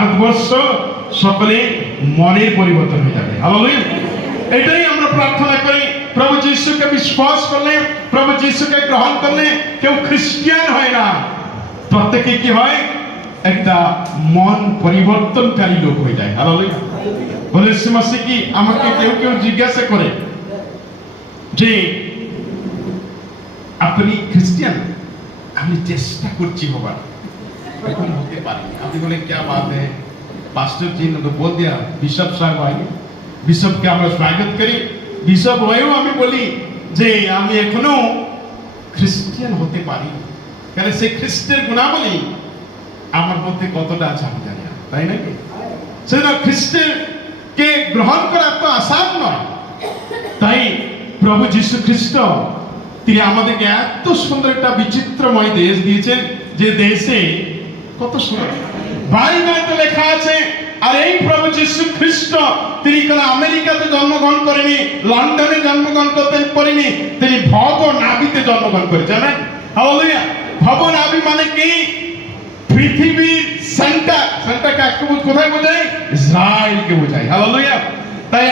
ভারতবর্ষ সকলে মনের পরিবর্তন হয়ে যাবে। হালেলুয়া। এটাই আমরা প্রার্থনা করি। প্রভু যিশুকে বিশ্বাস করলে, প্রভু যিশুকে গ্রহণ করলে কেউ খ্রিস্টান হয় না, প্রত্যেকে কি হয়? একটা মন পরিবর্তনকারী লোক হয়ে যায়। হালেলুয়া। বলে সমাজে কি আমাকে কেউ কেউ জিজ্ঞাসা করে যে আপনি খ্রিস্টান? আমি চেষ্টা করছি হবার, এখন হতে পারিনি। আপনি বলে क्या बात है पास्टर जी ने तो बोल दिया, बिशप साहब आएंगे, বিশপকে আমরা স্বাগত করি। বিশপ হয়েও আমি বলি যে আমি এখনো খ্রিস্টান হতে পারি, কারণ সেই খ্রিস্টের গুণাবলী আমার মধ্যে কতটা আছে আমি জানি না, তাই নাকি? সেটা খ্রিস্টের কে গ্রহণ করা তো আসান নয়। তাই প্রভু যীশু খ্রিস্ট তিনি আমাদেরকে এত সুন্দর একটা বিচিত্রময় দেশ দিয়েছেন, যে দেশে কত সুন্দর বাইবেলে লেখা আছে। আর এই প্রভু যীশু খ্রিস্ট তিনি কোন আমেরিকাতে জন্মগ্রহণ করেনি, লন্ডনে জন্মগ্রহণ করতেন করেনি, তিনি ভবনাভিতে জন্মগ্রহণ করেছেন। হালেলুয়া। ভবনাভি মানে কি? পৃথিবীর সেন্টার। সেন্টারকে কোথায় বোঝায়? ইসরায়েলকে বোঝায়। হালেলুয়া। তাই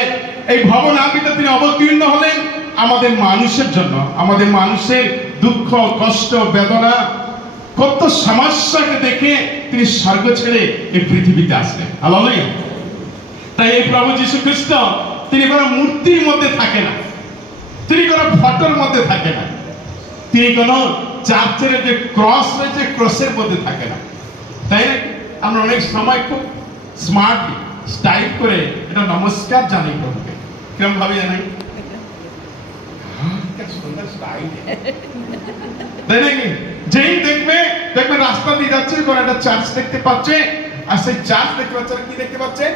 এই ভবনাভিতে তিনি অবতীর্ণ হলেন আমাদের মানুষের জন্য, আমাদের মানুষের দুঃখ কষ্ট বেদনা কত সমস্যাকে দেখে তিনি স্বর্গ ছেড়ে এই পৃথিবীতে আসলেন। হালেলুয়া। তাই এই প্রভু যীশু খ্রিস্ট তিনি কোনো মূর্তির মধ্যে থাকে না, তিনি কোনো ফটোর মধ্যে থাকে না, তিনি কোনো চার্চের যে ক্রস রয়েছে ক্রসের মধ্যে থাকে না। তাই না? আমরা অনেক সময় খুব স্মার্টলি স্টাইল করে এটা নমস্কার জানাই প্রভুকে। কিরম ভাবে জানাই? তাই নাকি? যেই দেখবে রাস্তা দিয়ে যাচ্ছে কোন একটা চার্চ দেখতে পাচ্ছে, আর সেই চার্চ দেখতে পাচ্ছে, কি দেখতে পাচ্ছে?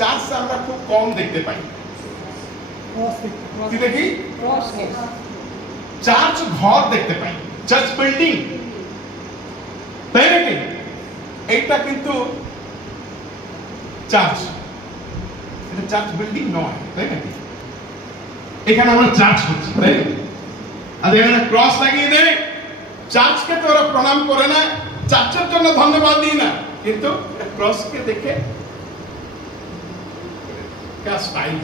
চার্চ আমরা খুব কম দেখতে পাই। কি দেখি? চার্চ ঘর দেখতে পাই, চার্চ বিল্ডিং, তাই নাকি? এইটা কিন্তু চার্চ, এটা চার্চ বিল্ডিং নয়, তাই নাকি? এখানে আমরা চার্চ হচ্ছে, তাই না? আর এখানে ক্রস লাগিয়ে দেয়, চার্চকে তো ওরা প্রণাম করে না, চার্চের জন্য ধন্যবাদ দিই না, কিন্তু ক্রসকে দেখে স্টাইল,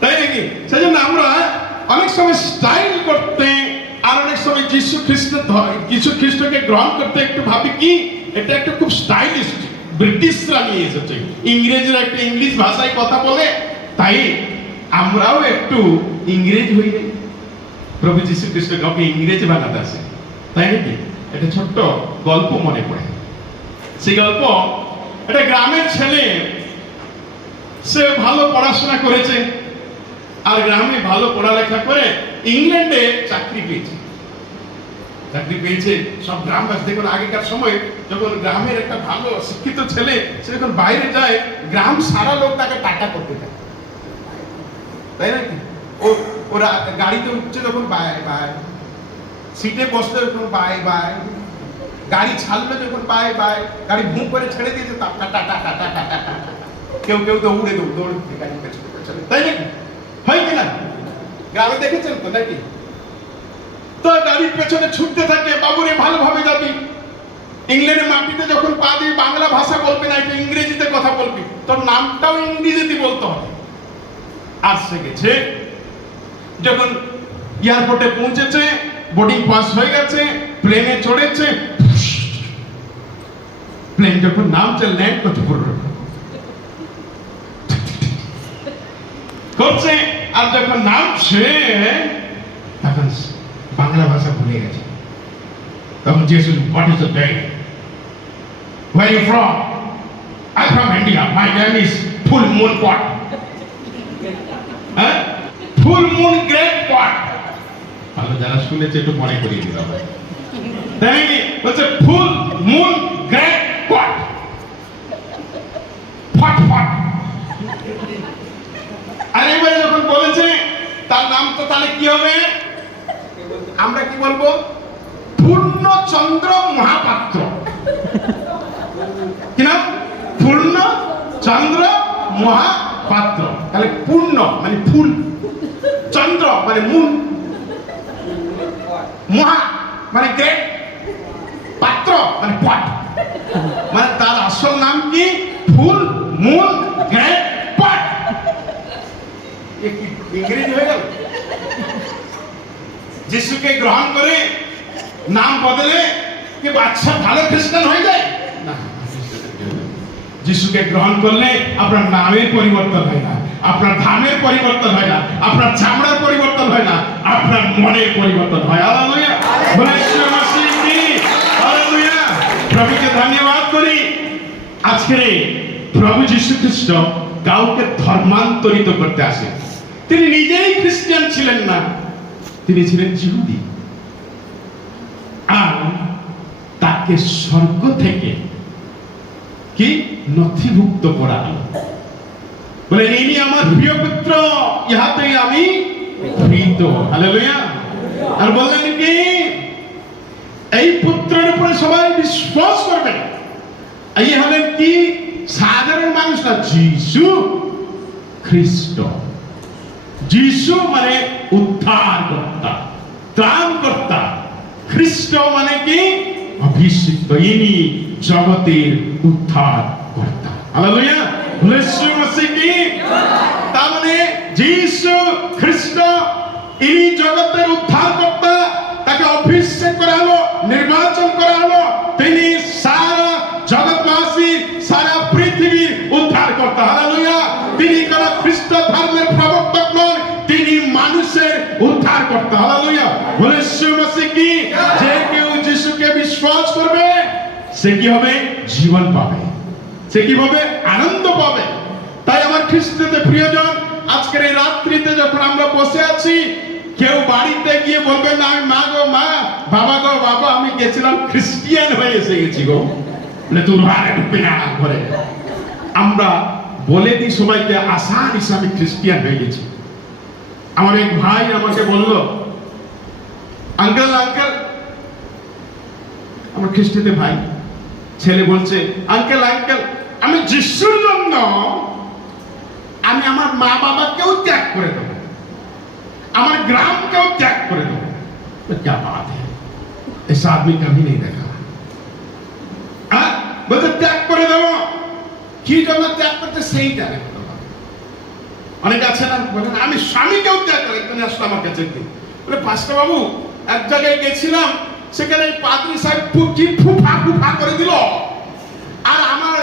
তাই নাকি? সেজন্য আমরা অনেক সময় স্টাইল করতে আর অনেক সময় যীশু খ্রিস্টকে গ্রহণ করতে একটু ভাবি কি এটা একটা খুব স্টাইলিশ, ব্রিটিশরা নিয়ে এসেছে, ইংরেজরা একটা ইংলিশ ভাষায় কথা বলে, তাই আমরাও একটু ইংরেজ হয়ে যাই। প্রভু যীশু খ্রিস্ট কাউকে ইংরেজ বানাতে আসে, তাই নাকি? একটা ছোট্ট গল্প মনে পড়ে। সেই গল্প, একটা গ্রামের ছেলে, সে ভালো পড়াশোনা করেছে আর গ্রামে ভালো পড়ালেখা করে ইংল্যান্ডে চাকরি পেয়েছে। সব গ্রামবাসী দেখুন, আগেকার সময় যখন গ্রামের একটা ভালো শিক্ষিত ছেলে সে যখন বাইরে যায়, গ্রাম সারা লোক তাকে টাটা করতে থাকে, তাই নাকি? ওরা গাড়িতে উঠছে যখন বাই বাই, সিটে বসতে যখন বাই বাই, গাড়ি ছাড়লো যখন বাই বাই, গাড়ি ভুঁ করে ছেড়ে দিয়েছে টাটা টাটা টাটা টাটা, কেউ কেউ তো উড়ে দৌড় গাড়ি পেছনে পেছনে, তাই নাকি? হয় কিনা? গ্রামে দেখেছেন তো নাকি? তো গাড়ির পেছনে ছুটতে থাকে, বাবুরে ভালোভাবে যাবি, ইংল্যান্ডের মাটিতে যখন পা দিবি বাংলা ভাষা বলবি না, একটু ইংরেজিতে কথা বলবি, তোর নামটাও ইংরেজিতে বলতে হবে। আসছে গেছে, যখন এয়ারপোর্টে পৌঁছেছে, বোর্ডিং পাস হয়ে গেছে, প্লেনে চড়েছে, প্লেন যখন নামছে, ল্যান্ড করছে, আর যখন নামছে তখন বাংলা ভাষা ভুলে গেছে। তখন জিজ্ঞেস what is the name, where you from? I from India, my name is full moon pot. হ্যাঁ, ফুল মুন গ্রেট পট। ভালো, যারা শুনেছে একটু মনে করিয়ে দিতে হবে, তাই নাকি? বলছে ফুল মুন গ্রেট পট, ফট ফট। আর এবারে যখন বলেছে তার নাম, তো তাহলে কি হবে? আমরা কি বলবো? পূর্ণচন্দ্র মহাপাত্র। কি নাম? পূর্ণচন্দ্র মহাপাত্র। তাহলে পূর্ণ মানে ফুল, চন্দ্র মানে মুন, মহা মানে গ্রেট, পাত্র মানে পট, মানে তার আসল নাম কি? কি ফুল মূল গ্রেট পাট ইংরেজি হয়ে গেল যিশুকে গ্রহণ করে নাম বদলে কি বাচ্চা ভালো খ্রিস্টান হয়ে যায় না যিশুকে গ্রহণ করলে আপনার নামের পরিবর্তন হয় না আপনার ধামের পরিবর্তন হয় না আপনার চামড়ার পরিবর্তন হয় না আপনার মনের পরিবর্তন হয় হালেলুয়া ঈশ্বর মসিহ কি হালেলুয়া প্রভুকে ধন্যবাদ করি আজকে প্রভু যীশু খ্রিস্ট কাউকে ধর্মান্তরিত করতে আসেন তিনি নিজেই খ্রিস্টান ছিলেন না তিনি ছিলেন ইহুদি আর তাকে স্বর্গ থেকে কি নথিভুক্ত করা হলো বলে ইনি আমার প্রিয় পুত্র ইহাতেই আমি প্রীত হালেলুয়া আর বললেন কি এই পুত্রের উপরে সবাই বিশ্বাস করবে এই হলেন কি সাধারণ মানুষ না যিশু খ্রিস্ট যিশু মানে উদ্ধারকর্তা ত্রাণকর্তা খ্রিস্ট মানে কি অভিষিক্ত ইনি জগতের উদ্ধার কর্তা হালেলুয়া ঈশ্বর মসিহ কি তার মানে যিশু খ্রিস্ট ইনি জগতের উদ্ধার কর্তা তাকে অভিষেক করা হলো নির্বাচন করা হলো তিনি সারা জগৎবাসী সারা পৃথিবীর উদ্ধার কর্তা হালেলুয়া তিনি কোন খ্রিস্ট ধর্মের প্রবর্তক নন তিনি মানুষের উদ্ধার কর্তা হালেলুয়া ঈশ্বর মসিহ কি যে কেউ যিশুকে বিশ্বাস করবে সে কি হবে জীবন পাবে সে কি পাবে আনন্দ পাবে তাই আমার খ্রিস্টতে প্রিয়জন আজকের এই রাত্রিতে যখন আমরা বসে আছি কেউ বাড়িতে গিয়ে বলবে না আমি মা গো মা বাবা গো বাবা আমি গেছিলাম খ্রিস্টিয়ান হয়ে এসে গেছি গো মানে তোর ঘরে ঢুকবে না ঘরে আমরা বলে দিই সবাইকে আসার হিসাবে খ্রিস্টিয়ান হয়ে গেছি আমার এক ভাই আমাকে বলল আঙ্কেল আঙ্কেল আমার খ্রিস্টিতে ভাই ছেলে বলছে আঙ্কেল আঙ্কেল আমি যিশুর জন্য আমি আমার মা বাবাকেও ত্যাগ করে দেবো আমার গ্রামকেও ত্যাগ করে দেবো क्या बात है ऐसा आदमी कभी नहीं देखा বলতে ত্যাগ করে দেবো কি জন্য ত্যাগ করতে সেইটা অনেকে আছে না বলেন আমি স্বামীকেও ত্যাগ করে তুমি আসলে আমার কাছে বলে পাঁচটা বাবু এক জায়গায় গেছিলাম সেখানে পাদ্রী সাহেব ফুফা ফুফা করে দিল আর আমার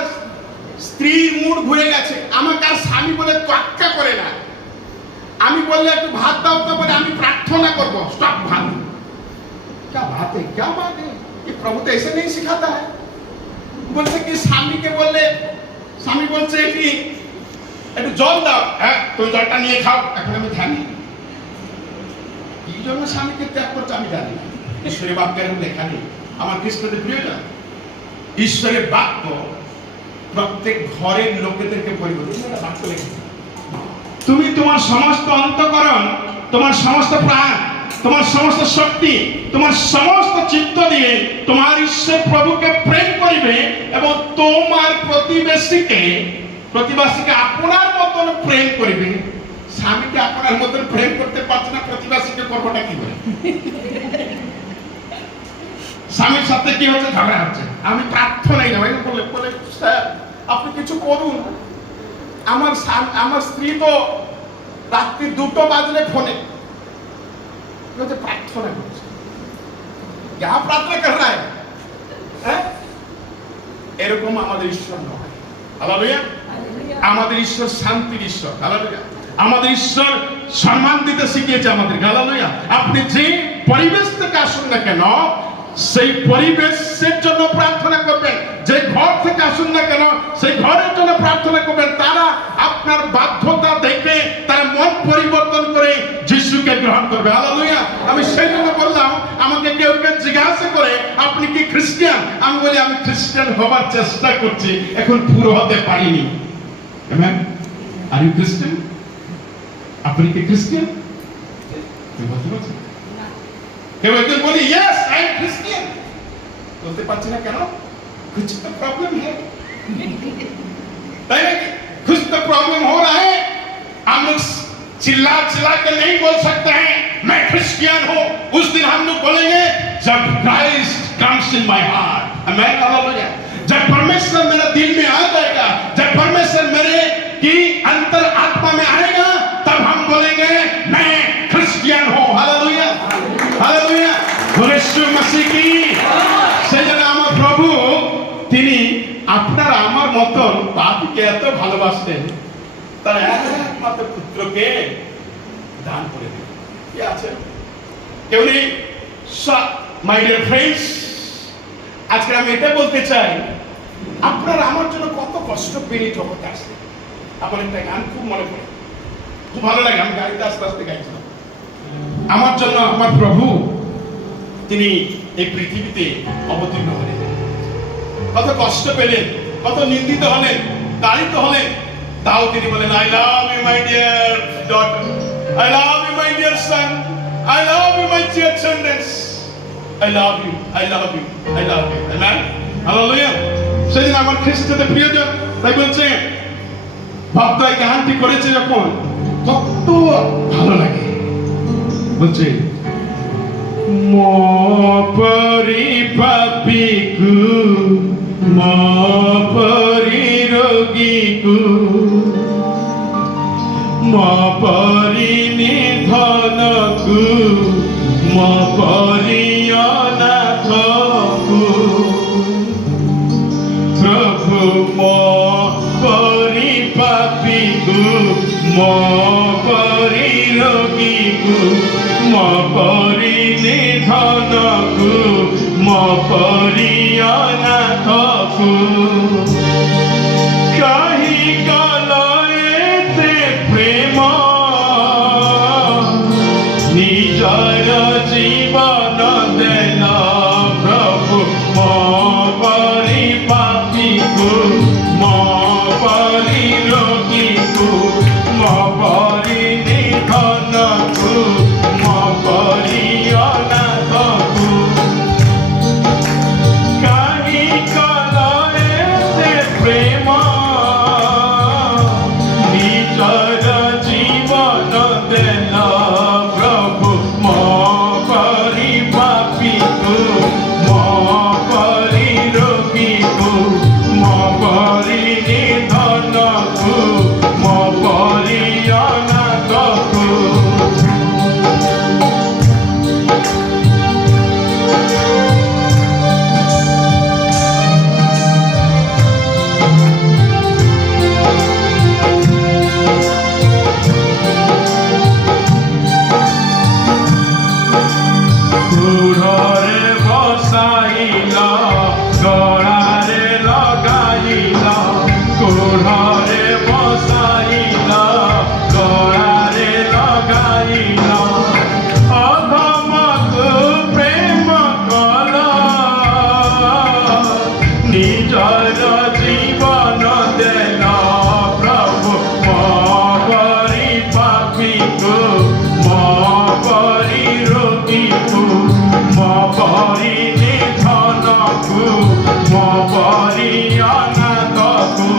স্ত্রীর মুড ঘুরে গেছে আমাকে আর স্বামী বলে তোয়াক্কা করে না আমি বললে একটু ভাত দাও তো বলে আমি প্রার্থনা করবো স্টপ ভাত क्या बात है ये प्रभु तो ऐसे नहीं सिखाता है বলছে কি স্বামীকে বললে স্বামী বলছে কি একটু জল দাও হ্যাঁ তুমি জলটা নিয়ে খাও এখন আমি জানি কি জন্য স্বামীকে ত্যাগ করছে আমি জানি না ঈশ্বরের বাক্যের লেখা নেই আমার খ্রিস্টদের প্রিয়জন ঈশ্বরের বাক্য প্রত্যেক ঘরের লোকেদেরকে পরিবর্তন বাক্য লেখা তুমি তোমার সমস্ত অন্তঃকরণ তোমার সমস্ত প্রাণ তোমার সমস্ত শক্তি তোমার সমস্ত চিত্ত দিয়ে তোমার ঈশ্বর প্রভুকে প্রেম করিবে এবং তোমার প্রতিবেশীকে আপনার মতন প্রেম করিবে স্বামীকে আপনার মতন প্রেম করতে পারছে না প্রতিবেশীকে করবোটা কি করে স্বামীর সাথে কি হচ্ছে ঝগড়া হচ্ছে আমি প্রার্থনাই না বলে স্যার আপনি কিছু করুন আমার স্ত্রী তো রাত্রি 2টো বাজলে ফোনে प्रार्थना क्या प्रार्थना कर रहा है এরকম আমাদের ঈশ্বর নয় হালেলুয়া আমাদের ঈশ্বর শান্তির ঈশ্বর হালেলুয়া আমাদের ঈশ্বর সম্মান দিতে শিখিয়েছে আমাদের হালেলুয়া আপনি যে পরিবেশ থেকে আসুন না কেন সেই পরিবেশের জন্য প্রার্থনা করবেন যে ঘর থেকে আসুন না কেন সেই ঘরের জন্য প্রার্থনা করবেন তারা আপনার বাধ্যতা দেখে তারা মন পরিবর্তন করে যিশুকে গ্রহণ করবে হালেলুয়া আমি সেই জন্য বললাম আমাকে কেউ জিজ্ঞাসা করে আপনি কি খ্রিস্টান আমি বলি আমি খ্রিস্টান হবার চেষ্টা করছি এখন পুরো হতে পারিনি আমেন আর ইউ খ্রিস্টান আপনি কি খ্রিস্টান তুই বলতে পারছিস কেউ একজন বলি यस आई एम क्रिश्चियन বলতে পারছি না কেন कुछ तो प्रॉब्लम है कुछ तो प्रॉब्लम हो रहा है हम लोग चिल्ला के नहीं बोल सकते हैं मैं क्रिश्चियन हूं उस दिन हम लोग बोलेंगे जब Christ comes in my heart amen hallelujah जब परमेश्वर मेरे दिल में आ जाएगा আপনারা আমার মতন পাপীকে এত ভালোবাসলেন, তার একমাত্র পুত্রকে দান করে দিলেন। কি আছে কেউ নেই? মাই ডিয়ার ফ্রেন্ডস, আজকে আমি এটা বলতে চাই, আপনারা আমার জন্য কত কষ্ট পেয়ে জগতে আসছে। আমার একটা গান খুব মনে পড়ে, খুব ভালো লাগে, আমি গাড়িতে আস্তে আস্তে গাইছিলাম। আমার জন্য আমার প্রভু তিনি এই পৃথিবীতে অবতীর্ণ হলেন, কত কষ্ট পেলেন, কত নিন্দিত হলেন, তাড়িত হলেন, তাও তিনি বলেন, I love you my dear daughter, I love you my dear son, I love you my dear childrens, I love you, I love you, I love you. Amen, hallelujah. সেদিন আমার খ্রিস্টদের প্রিয়জন তাই বলছে, ভক্ত এই গানটি করেছে যখন, কত ভালো লাগে। বলছে, মো পরি পাপীকু, মো পরি রোগীকু, মো পরি নিধনকু, মো পরি অনাথকু, প্রভু মো পরি পাপীকু, মো পরি রোগীকু, মো পরি নিধনকু, মো পরি অনাথকু, কাহি গলয়েতে প্রেম, নিজর জীবন দেল প্রভু, মো পরি পাপীকু, মো পরি রোগীকু, মো পরি নিধনকু, মো পরি অনাথকু, কাহি গলয়েতে প্রেম, নিজর জীবন দেল প্রভু, মো পরি পাপীকু, মো পরি রোগীকু, মো পরি নিধনকু, মো পরি অনাথকু। কুড়রে বসাইলা, গড়ারে লগাইলা, কুড়রে বসাইলা, গড়ারে লগাইলা, অধমকু প্রেম কলা, নিজর জীবন দেল প্রভু, মো পরি পাপীকু, মো পরি রোগীকু, মো পরি নিধনকু, মো পরি অনাথকু,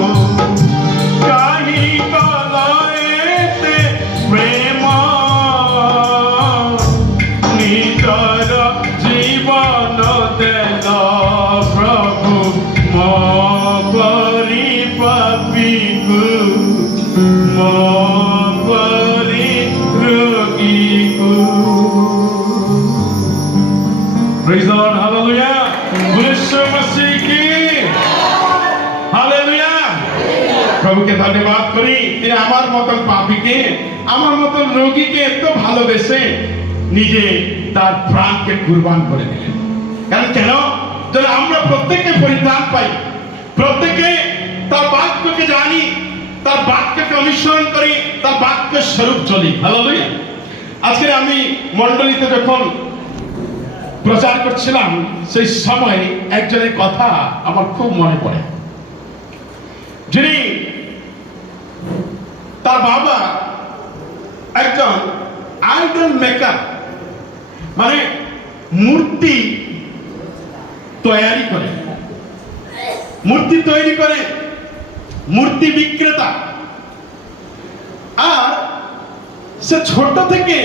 কাহি গলয়েতে প্রেম, নিজর জীবন দেল প্রভু, মো পরি পাপীকু, মো পরি রোগীকু। Praise the Lord, hallelujah. यीशु मसीह की हालेलुया। প্রভুকে ধন্যবাদ করি, তিনি আমার মতন পাপীকে, আমার মতন রোগীকে এত ভালোবেসে নিজে তার প্রাণকে কুরবান করে দিলেন। কারণ কেন? যেন আমরা প্রত্যেকে পরিত্রাণ পাই, প্রত্যেকে তার বাক্যকে জানি, তার বাক্যকে অনুসরণ করি, তার বাক্য স্বরূপ চলি। হালেলুয়া। আজকে আমি মণ্ডলীতে যখন প্রচার করছিলাম, সেই সময় একজনের কথা আমার খুব মনে পড়ে, যিনি তার বাবা একজন আইডল মেকার, মানে মূর্তি তৈরি করে, মূর্তি তৈরি করে, মূর্তি বিক্রেতা। আর সে ছোট থেকে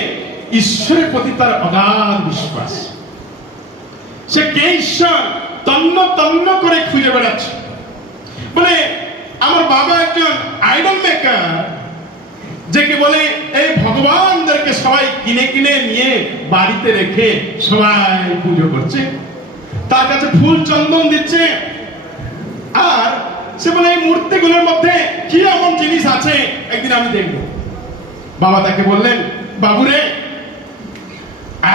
ঈশ্বরের প্রতি তার অগাধ বিশ্বাস। সে কে ঈশ্বর তন্ন তন্ন করে খুঁজে বেড়াচ্ছে। বলে আমার বাবা একজন আইডল মেকার, যাকে বলে এই ভগবানদেরকে সবাই কিনে কিনে নিয়ে বাড়িতে রেখে সবাই পুজো করছে, তার কাছে ফুল চন্দন দিচ্ছে, আর সে বলে এই মূর্তিগুলোর মধ্যে কি এমন জিনিস আছে একদিন আমি দেখব। বাবা তাকে বললেন, বাবুরে,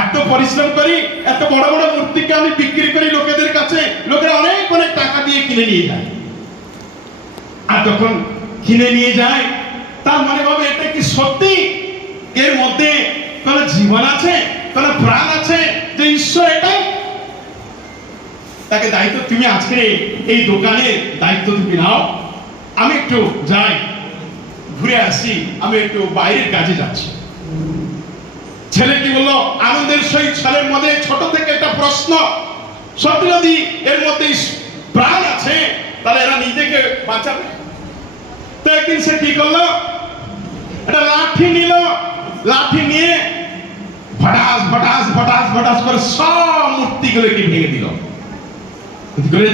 এত পরিশ্রম করি, এত বড় বড় মূর্তিকে আমি বিক্রি করি লোকেদের কাছে, লোকেরা অনেক অনেক টাকা দিয়ে কিনে নিয়ে যায়। আর যখন কিনে নিয়ে যায়, তার মানে বাবা এটা কি সত্যি এর মধ্যে কোন জীবন আছে, কোন প্রাণ আছে, যে ঈশ্বর এটাই? তাকে দায়িত্ব, তুমি আজকে এই দোকানের দায়িত্ব তুমি নাও, আমি একটু যাই, ঘুরে আসি, আমি একটু বাইরের কাজে যাচ্ছি। ছেলে কি বললো? আনন্দের সহিত ছেলের মধ্যে ছোট থেকে একটা প্রশ্ন, সত্যি যদি এর মধ্যে প্রাণ আছে তাহলে এরা নিজেকে বাঁচাবে। তো একদিন সে কি করলো, একটা লাঠি নিল, লাঠি নিয়ে ভটাস ভটাস ভটাস ভটাস করে সব মূর্তিগুলোকে ভেঙে দিল।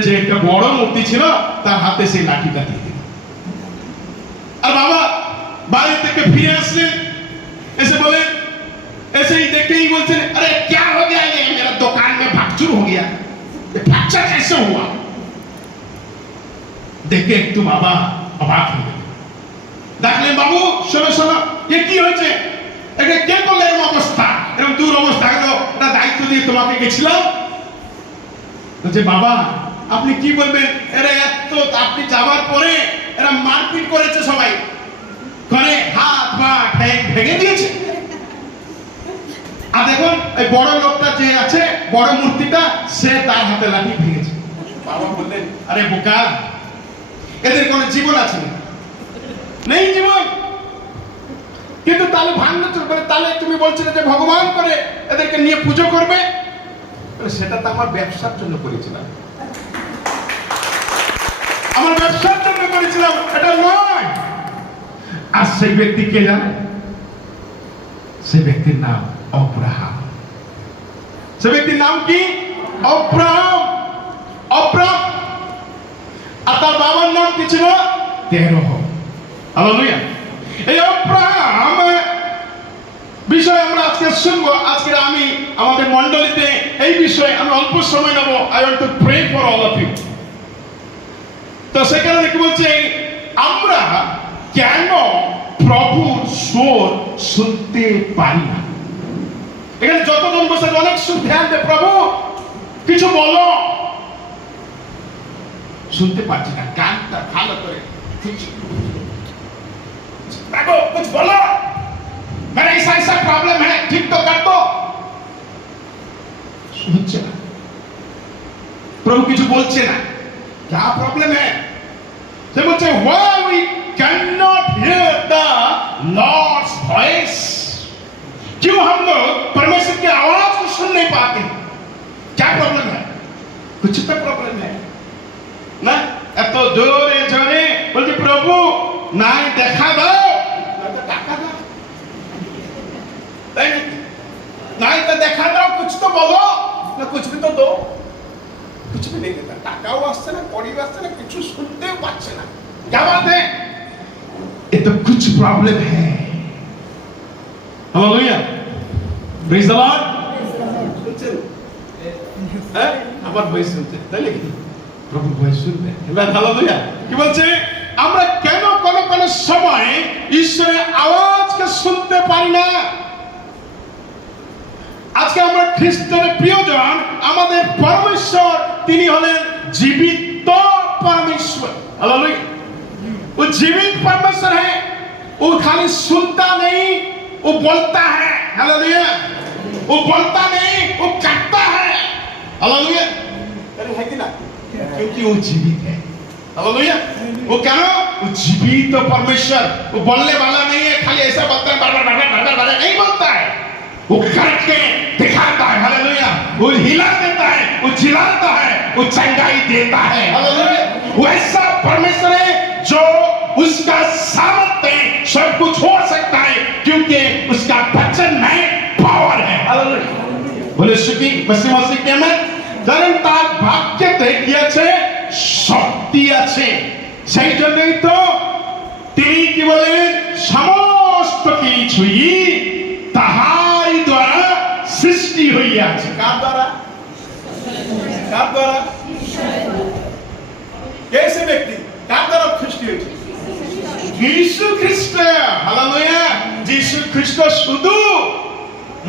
যে একটা বড় মূর্তি ছিল তার হাতে সেই লাঠিটা দিয়ে দিল। আর বাবা বাড়ি থেকে ফিরে আসলেন, এসে বলেন, ऐसे ही देखते ही बोलते हैं, अरे क्या हो गया ये, मेरा दुकान में भागचूर हो गया, ये फ्रैक्चर कैसे हुआ? देखे एक तो बाबा अबाक हो गए। দেখলেন, বাবু শোনো শোনো, ये কি হয়েছে? এটা কে করলে এরকম অবস্থা, এরকম দূর অবস্থা গেল, এটা দায়িত্ব দিয়ে তোমাকে গেছিলাম। বলছে, বাবা আপনি কি বলবেন, এরা এত আপনি যাবার পরে এরা মারপিট করেছে, সবাই করে হাত পা ভেঙে দিয়েছে। আর দেখুন এই বড় লোকটা যে আছে, বড় মূর্তিটা, সে তার হাতে লাঠি ভেঙেছে। বাবা বললেন, আরে বোকা, এদের কোনো জীবন আছে না? নেই জীবন, কিন্তু তাহলে ভাঙচুর করে, তাহলে তুমি বলছিলে যে ভগবান করে এদেরকে নিয়ে পুজো করবে। সেটা তো আমার ব্যবসার জন্য করেছিলাম, আমার ব্যবসার জন্য করেছিলাম, এটা নয়। আর সেই ব্যক্তি কে জানে? সেই ব্যক্তির নাম অব্রাহাম। সে ব্যক্তির নাম কি? অব্রাহাম। অব্রাহাম। আর তার বাবার নাম কি ছিল? তেরহ। হালেলুয়া। এই অব্রাহাম বিষয় আমরা আজকে শুনবো। আজকে আমি আমাদের মণ্ডলীতে এই বিষয়ে আমি অল্প সময় নেব। I want to pray for all of you. তো সেখানে কি বলছে, আমরা কেন প্রভুর সুর শুনতে পারি না? এখানে যতজন বসে অনেক সুর ধ্যান দে, প্রভু কিছু বলো, শুনতে পাচ্ছি না, কানটা ভালো করে দেখো, कुछ बोलो, मेरा ऐसा ऐसा प्रॉब्लम है, ठीक तो कर दो। শুনছে না, প্রভু কিছু বলছে না। क्या प्रॉब्लम है? সে বলছে, why we cannot hear the Lord's voice? क्यों हम लोग परमेश्वर की आवाज को सुन नहीं पाते? क्या प्रॉब्लम है? कुछ तो प्रॉब्लम है ना। এত জোরে জোরে বলছে, প্রভু নাই দেখা দাও, টাকা দাও, তাই নাকি? নাই তো দেখা দাও, कुछ तो बोलो ना, कुछ भी तो दो। कुछ भी नहीं देता, টাকাও আসছে না, কড়িও আসছে না, কিছু শুনতেও পাচ্ছে না। क्या बात है? ये तो कुछ प्रॉब्लम है। Hallelujah, praise the Lord. শুনছেন? হ্যাঁ, আমার ভয়েস শুনতে, তাই নাকি? প্রভু ভয়েস শুনতে, এবার হালেলুয়া। কি বলছে? আমরা কেন কোন কোন সময় ঈশ্বরের আওয়াজকে শুনতে পারি না? আজকে আমরা খ্রিস্টের প্রিয়জন, আমাদের পরমেশ্বর তিনি হলেন জীবিত परमेश्वर। हालेलुया, वो जीवित परमेश्वर है। वो खाली सुनता नहीं, वो बोलता है। हालेलुया, वो बोलता नहीं, वो करता है। हालेलुया, अरे है कि ना? क्योंकि वो जीवित है। हालेलुया, वो क्या? वो जीवित परमेश्वर। वो बोलने वाला नहीं है, खाली ऐसा बोलता है, बार नहीं बोलता है, वो करके दिखाता है। हालेलुया, वो हिला देता है, वो जिलाता है, वो चंगाई देता है। हालेलुया, वो ऐसा परमेश्वर है जो उसका सामर्थ्य सब कुछ हो सकता है, क्योंकि उसका वचन में पावर है। हालेलुया, बोले सुखी मसीह के में কারণ তার বাক্যতে কি আছে? শক্তি আছে। সেই জন্যই তো তিনি কি বলেন, সমস্ত কিছুই তাহারই দ্বারা সৃষ্টি হইয়াছে। কার দ্বারা? কার দ্বারা? কে সে ব্যক্তি? কার দ্বারা সৃষ্টি হয়েছে? যীশু খ্রিস্ট। হালেলুয়া। যীশু খ্রিস্ট শুধু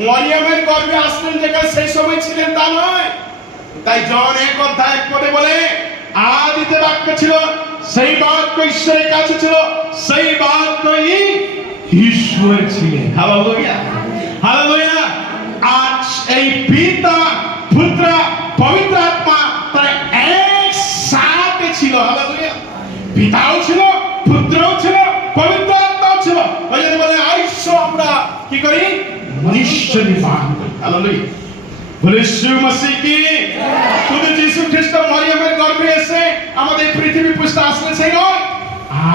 মরিয়মের গর্ভে আসলেন যেখানে সেই সময় ছিলেন তা নয়। তাই জন 1:1 বলে আদিতে বাক্য ছিল, সেই বাক্য ঈশ্বরের কাছে ছিল, সেই বাক্যই ঈশ্বর ছিলেন। Hallelujah, hallelujah. আজ এই পিতা পুত্র পবিত্র আত্মা তারা একসাথে ছিল। হালেলুয়া। পিতাও ছিল, পুত্রও ছিল, পবিত্র আত্মাও ছিল। ওই জন্য বলে আইসো আমরা কি করি? মনুষ্য নির্মাণ করি। হালেলুয়া। বলে যীশু মসিহ কি? শুধু যীশু খ্রিস্ট মরিয়মের গর্ভে এসে আমাদের পৃথিবী পৃষ্ঠে আসলে সেই নয়,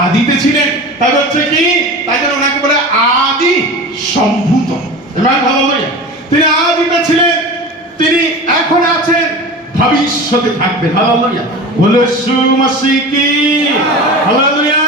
আদিতে ছিলেন। তাই হচ্ছে কি? তাই জন্য ওনাকে বলে আদি সম্ভূত। এবার হালেলুয়া। তিনি আদিতে ছিলেন, তিনি এখন আছেন, ভবিষ্যতে থাকবেন। হালেলুয়া। বলে যীশু মসিহ কি? হালেলুয়া।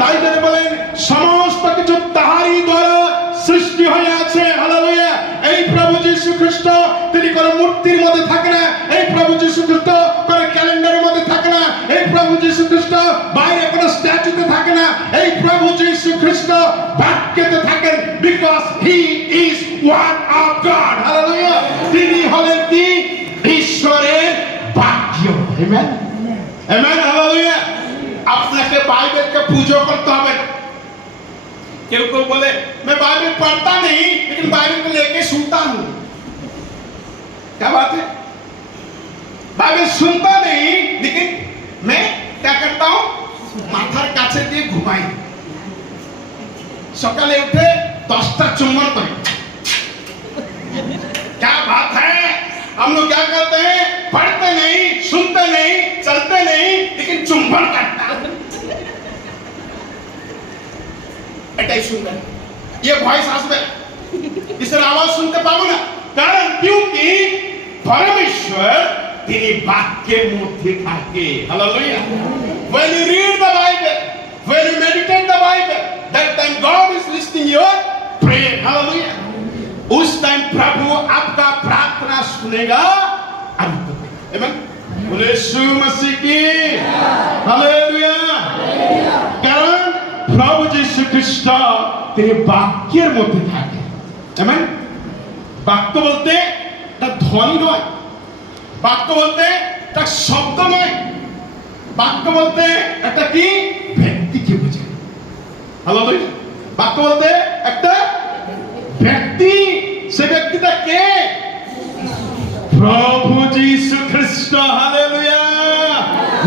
তাই জন্য বলেন সমস্ত কিছু তাহারই দ্বারা সৃষ্টি হয়ে আছে। হালেলুয়া। এই প্রভু যীশু খ্রিস্ট তিনি কোন মূর্তির মধ্যে থাকে না। এই প্রভু যীশু খ্রিস্ট কোন ক্যালেন্ডারের মধ্যে থাকে না। এই প্রভু যীশু খ্রিস্ট বাইরে কোন স্ট্যাচুতে থাকে না। এই প্রভু যীশু খ্রিস্ট বাক্যতে থাকেন, because he is one of god. Hallelujah. তিনি হলেন কি? ঈশ্বরের বাক্য। Amen, amen, hallelujah. আপনাকে বাইবেলকে পূজা করতে হবে। केहू को बोले मैं बाइबल पढ़ता नहीं लेकिन बाइबल को लेके सुनता हूं, क्या बात है? बाइबल सुनता नहीं लेकिन मैं क्या करता हूं? माथार काछे दिए घुमाई, सकाले उठे 10टा चुम्बन करे। क्या बात है? हम लोग क्या करते हैं? पढ़ते नहीं, सुनते नहीं, चलते नहीं, लेकिन चुम्बन करता है। এটাই শুনবেন, ये ভয়েস আসবে, ইসের আওয়াজ শুনতে পাবো না। কারণ क्योंकि পরমেশ্বর তিনি বাক্যের মধ্যে থাকে। Hallelujah. When you read the Bible, when you meditate the Bible, that time God is listening your prayer. Hallelujah. उस टाइम प्रभु आपका प्रार्थना सुनेगा। आमेन। बोले यीशु मसीह की। हालेलुया। কারণ প্রভু যীশু খ্রিস্ট তিনি বাক্যের মধ্যে থাকে। আমেন। বাক্য বলতে একটা ধ্বনি নয়, বাক্য বলতে একটা শব্দ নয়, বাক্য বলতে একটা কি? ব্যক্তিকে বোঝায়। হালেলুয়া। বাক্য বলতে একটা ব্যক্তি। সে ব্যক্তিটা কে? প্রভু যীশু খ্রিস্ট। হালেলুয়া।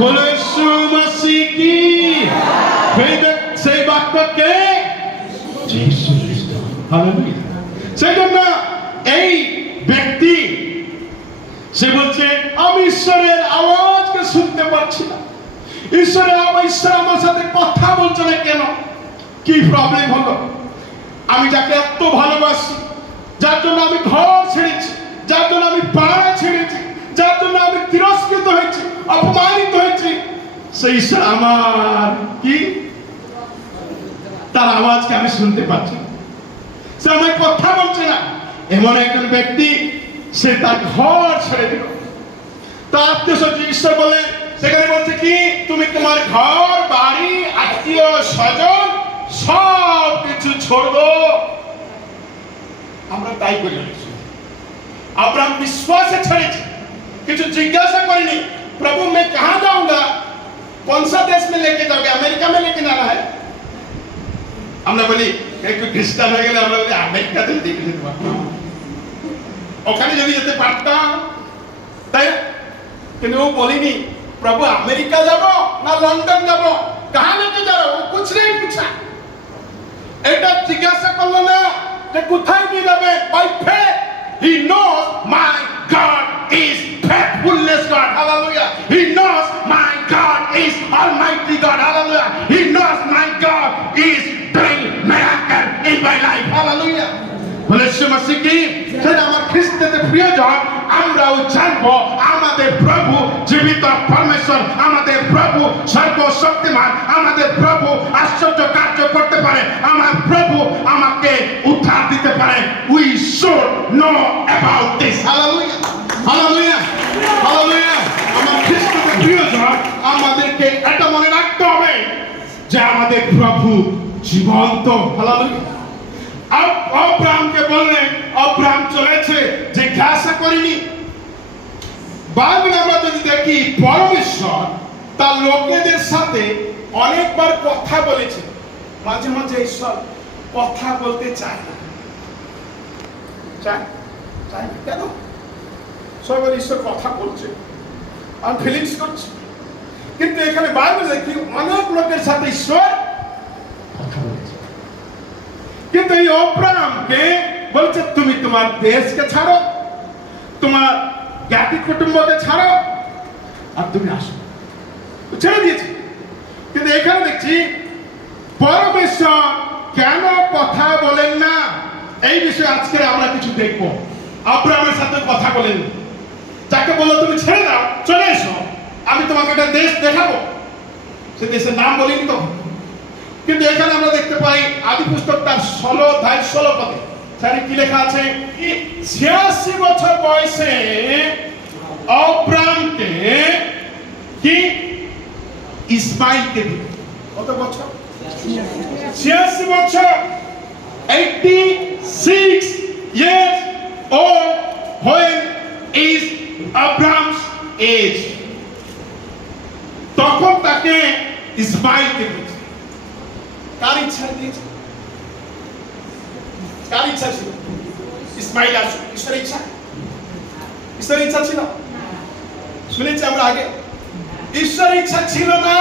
বলে যীশু মসিহ কি? সেই বাক্য কে? যীশু খ্রিস্ট। হালেলুয়া। সেই জন্য এই ব্যক্তি সে বলছে আমি ঈশ্বরের আওয়াজকে শুনতে পাচ্ছি না, ঈশ্বরের আওয়াজ, ঈশ্বর আমার সাথে কথা বলছে না কেন? কি প্রবলেম হলো? আমি যাকে এত ভালোবাসি, যার জন্য আমি ঘর ছেড়েছি, যার জন্য আমি পাড়া ছেড়েছি, যার জন্য আমি তিরস্কৃত হয়েছি, অপমানিত হয়েছি, সেই ঈশ্বর আমার কি? তার আওয়াজকে আমি শুনতে পাচ্ছি, সে আমায় কথা বলছে না। এমন একজন ব্যক্তি সে তার ঘর ছেড়ে দিল, তার আত্মীয় স্বজন, ঈশ্বর বলে সেখানে বলছে কি? তুমি তোমার ঘর বাড়ি আত্মীয় স্বজন সব কিছু छोड़ो। আমরা তাই করি। अब्राहम विश्वास से छोड़ेছে, কিছু জিজ্ঞাসা করেনি प्रभु मैं कहां जाऊंगा, कौन सा देश में लेके जाओगे, अमेरिका में लेके जाना है? আমরা বলি একটু খ্রিস্টান হয়ে গেলে আমরা বলি আমেরিকাতে দেখে যেতে পারতাম, ওখানে যদি যেতে পারতাম, তাই না? কিন্তু ও বলিনি प्रभु अमेरिका যাব না লন্ডন যাব, कहां लेके जा रहे हो, कुछ नहीं पूछा। এটা জিজ্ঞাসা করলো না যে কোথায় নিয়ে যাবে। By faith he knows my God is faithfulness God. Hallelujah. He knows my God is almighty God. Hallelujah. He knows my God is doing miracle in my life. Hallelujah. বলে যীশু মসিহ কি? সেটা আমার খ্রিস্টতে প্রিয়জন, আমরাও জানবো আমাদের প্রভু জীবিত পরমেশ্বর, আমাদের প্রভু সর্বশক্তিমান, আমাদের প্রভু আশ্চর্য কার্য করতে পারে, আমার প্রভু আমাকে উদ্ধার দিতে পারে। We should know about this. Hallelujah. Hallelujah. Hallelujah. আমার খ্রিস্টতে প্রিয়জন আমাদেরকে আমাদেরকে এটা মনে রাখতে হবে যে আমাদের প্রভু জীবন্ত। হালেলুয়া। অব্রাহামকে বললেন, অব্রাহাম চলেছে, জিজ্ঞাসা করিনি। বাইবেলে আমরা যদি দেখি, পরমেশ্বর তার লোকেদের সাথে অনেকবার কথা বলেছে। মাঝে মাঝে ঈশ্বর কথা বলতে চায় না। চায় না কেন? সবাই ঈশ্বর কথা বলছে, আমি ফিলিংস করছি, কিন্তু এখানে বাইবেলে দেখি অনেক লোকের সাথে ঈশ্বর কথা বলেছে। কিন্তু এই অব্রাহামকে বলছে, তুমি তোমার দেশকে ছাড়ো, তোমার জ্ঞাতি কুটুম্বকে ছাড়ো, আর তুমি আসো। ছেড়ে দিয়েছে। কিন্তু এখানে দেখছি পরমেশ্বর কেন কথা বলেন না, এই বিষয়ে আজকে আমরা কিছু দেখবো। আব্রাহামের সাথে কথা বলেন, যাকে বললো তুমি ছেড়ে দাও, চলে এসো, আমি তোমাকে একটা দেশ দেখাবো। সে দেশের নাম বলিনি তখন। কিন্তু এখানে আমরা দেখতে পাই আদি পুস্তক তার 16 পদে কি লেখা আছে? 86 বছর বয়সে অব্রাহামকে কি ইসমাইলকে দিল। কত বছর? 86 বছর। 86 years old when is Abraham's age. তখন তাকে ইসমাইলকে দিয়েছে। কার ইচ্ছা দিয়েছে? কার ইচ্ছা ছিল ইসমাইল আসুক? ঈশ্বরের ইচ্ছা? ঈশ্বরের ইচ্ছা ছিল? শুনেছি আমরা আগে, ঈশ্বরের ইচ্ছা ছিল না।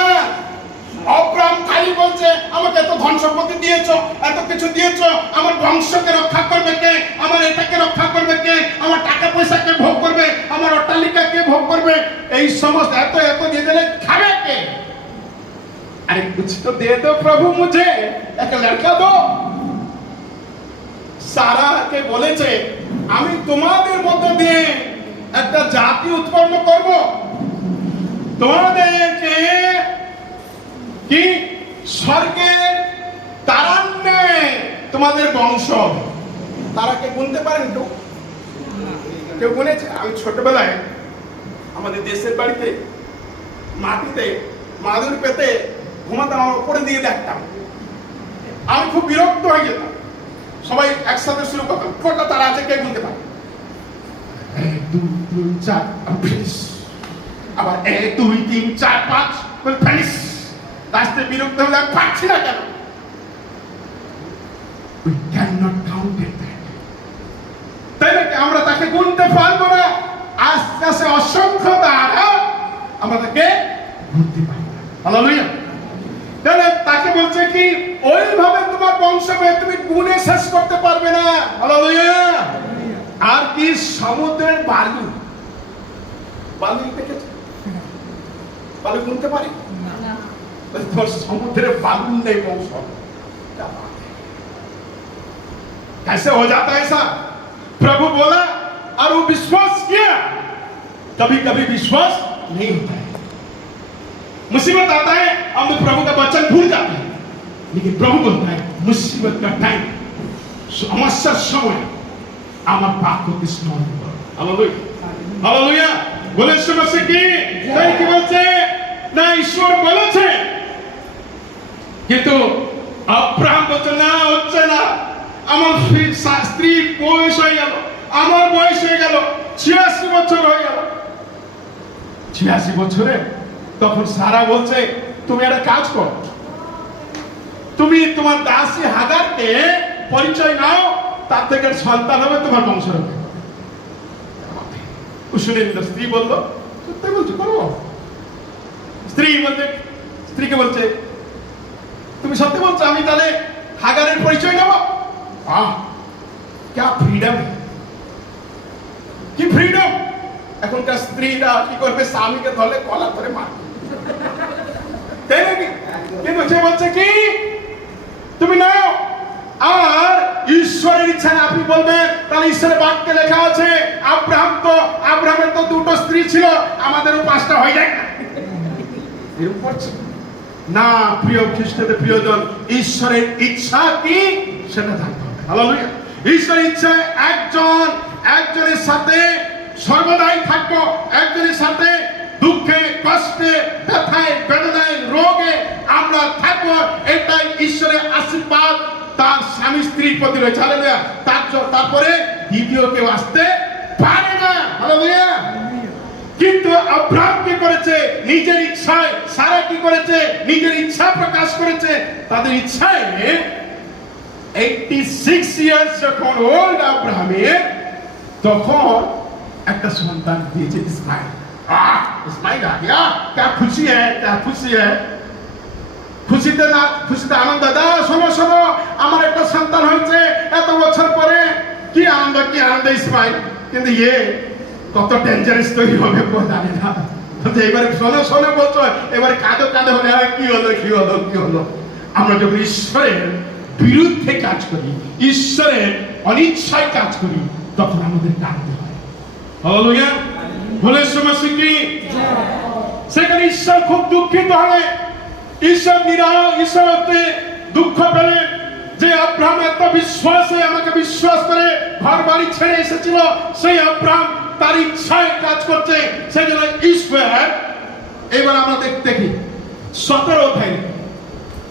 অব্রাহাম খালি বলছে, আমাকে এত ধন সম্পত্তি দিয়েছো, এত কিছু দিয়েছো, আমার বংশকে রক্ষা করবে কে? আমার এটাকে রক্ষা করবে কে? আমার টাকা পয়সাকে ভোগ করবে? আমার অট্টালিকাকে ভোগ করবে? এই সমস্ত এত এত দিয়ে দিলে খাবে কে? अरे कुछ तो दे दो प्रभु, मुझे एक लड़का दो। সারাকে বলেছে, আমি তোমাদের মধ্য দিয়ে একটা জাতি উৎপন্ন করব, তোমাদেরকে কি স্বর্গের তারান্নে তোমাদের বংশ। তারাকে গুনতে পারেন তো? কেউ গুনেছে? আমি ছোটবেলায় আমাদের দেশের বাড়িতে মাটিতে মাদুর পেতে ঘুমাতাম, আমার উপরে দিয়ে দেখতাম। আমি খুব বিরক্ত হয়ে যেতাম। সবাই একসাথে শুরু করতাম, কটা তারা আছে কে গুনতে পারে? 1 2 3 4 ফিনিশ। আবার 1 2 3 4 5 বলে ফিনিশ। লাস্টে বিরক্ত হলে আমি পারছি না কেন? We cannot count it. তাই নাকি? আমরা তাকে গুনতে পারবো না। আস্তে আস্তে অসংখ্য তারা আমাদেরকে গুনতে পারবো না। হালেলুয়া। তাহলে তাকে বলছে কি, ওইভাবে তোমার বংশকে তুমি গুণে শেষ করতে পারবে না। হালেলুয়া। আর কি সমুদ্রের বালু, বালু দেখেছো? বালু গুনতে পারে না। তোর সমুদ্রের बालू नहीं बंश, क्या बात है? कैसे हो जाता है ऐसा? प्रभु बोला और वो विश्वास किया। कभी कभी विश्वास नहीं होता है, मुसीबत आता है, हम तो प्रभु का वचन भूल जाते हैं। लेकिन प्रभु बोलता है मुसीबत का टाइम, समस्यार समय আমার বাক্যকে স্মরণ করো। Hallelujah, hallelujah. বলে শুনছে কি? তাই কি বলছে? না, ঈশ্বর বলেছে, কিন্তু আব্রাহাম বলছে না, হচ্ছে না। আমার স্ত্রী বয়স হয়ে গেল, আমার বয়স হয়ে গেল, 86 বছর হয়ে গেল। 86 বছরে তখন সারা বলছে, তুমি একটা কাজ করো, তুমি তোমার দাসী হাগারকে পরিচয় নাও, তার থেকে সন্তান হবে, তোমার বংশ হবে। শুনে নিল। স্ত্রী বললো, সত্যি বলছো, করবো। স্ত্রীকে বলছে, তুমি সত্যি বলছো, আমি তাহলে হাগারের পরিচয় নেব? क्या फ्रीडम, কি ফ্রিডম! এখনকার স্ত্রীরা কি করবে? স্বামীকে ধরলে কলা ধরে মারবে, তাই নাকি? কিন্তু সে বলছে কি, তুমি নাও। আর ঈশ্বরের ইচ্ছা আপনি বলবেন, তাহলে ঈশ্বরের বাক্যে লেখা আছে আব্রাহামের তো 2টো স্ত্রী ছিল, আমাদেরও 5টা হয়ে যায় না? এরকম করছে না। প্রিয় খ্রিস্টদের প্রিয়জন, ঈশ্বরের ইচ্ছা কি সেটা জানতে হবে। হালেলুয়া। ঈশ্বরের ইচ্ছা একজনের সাথে সর্বদাই থাকবো, একজনের সাথে দুঃখে, কষ্টে, ব্যথায়, বেদনায়, রোগে আমরা থাকবো, এটাই ঈশ্বরের আশীর্বাদ তার স্বামী স্ত্রীর প্রতি রয়েছে। হালেলুয়া। তারপরে দ্বিতীয় কেউ আসতে পারে না। হালেলুয়া। কিন্তু আব্রাহাম কি করেছে? নিজের ইচ্ছায়। সারা কি করেছে? নিজের ইচ্ছা প্রকাশ করেছে। তাদের ইচ্ছায় 86 ইয়ার্স যখন ওল্ড আব্রাহামের, তখন একটা সন্তান দিয়েছে, ইসমাইল। ইসমাইল আ গয়া, क्या खुशी है, क्या खुशी है। খুশিতে না, খুশিতে আনন্দ। দাদা শোনো শোনো, আমার একটা সন্তান হয়েছে এত বছর পরে। কি আনন্দ, কি আনন্দ ইসমাইল। কিন্তু কত ডেঞ্জারাস তৈরি হবে জানি না। এবারে শোনো শোনো বলছো, এবারে কাঁদো কাঁদো হলে কি হলো, কি হলো, কি হলো। আমরা যখন ঈশ্বরের বিরুদ্ধে কাজ করি, ঈশ্বরের অনিচ্ছায় কাজ করি, তখন আমাদের কাঁদতে হয়। হালেলুয়া। বলে সমস্যা কি? সেখানে ঈশ্বর খুব দুঃখিত হলে, ঈশ্বর ঈশ্বর হতে দুঃখ পেলে যে আব্রাহাম এত বিশ্বাসে আমাকে বিশ্বাস করে ঘর বাড়ি ছেড়ে এসেছিল, সেই আব্রাহাম তার ইচ্ছায় কাজ করছে। সেই জন্য ঈশ্বর, এবার আমরা দেখি 17 অধ্যায়,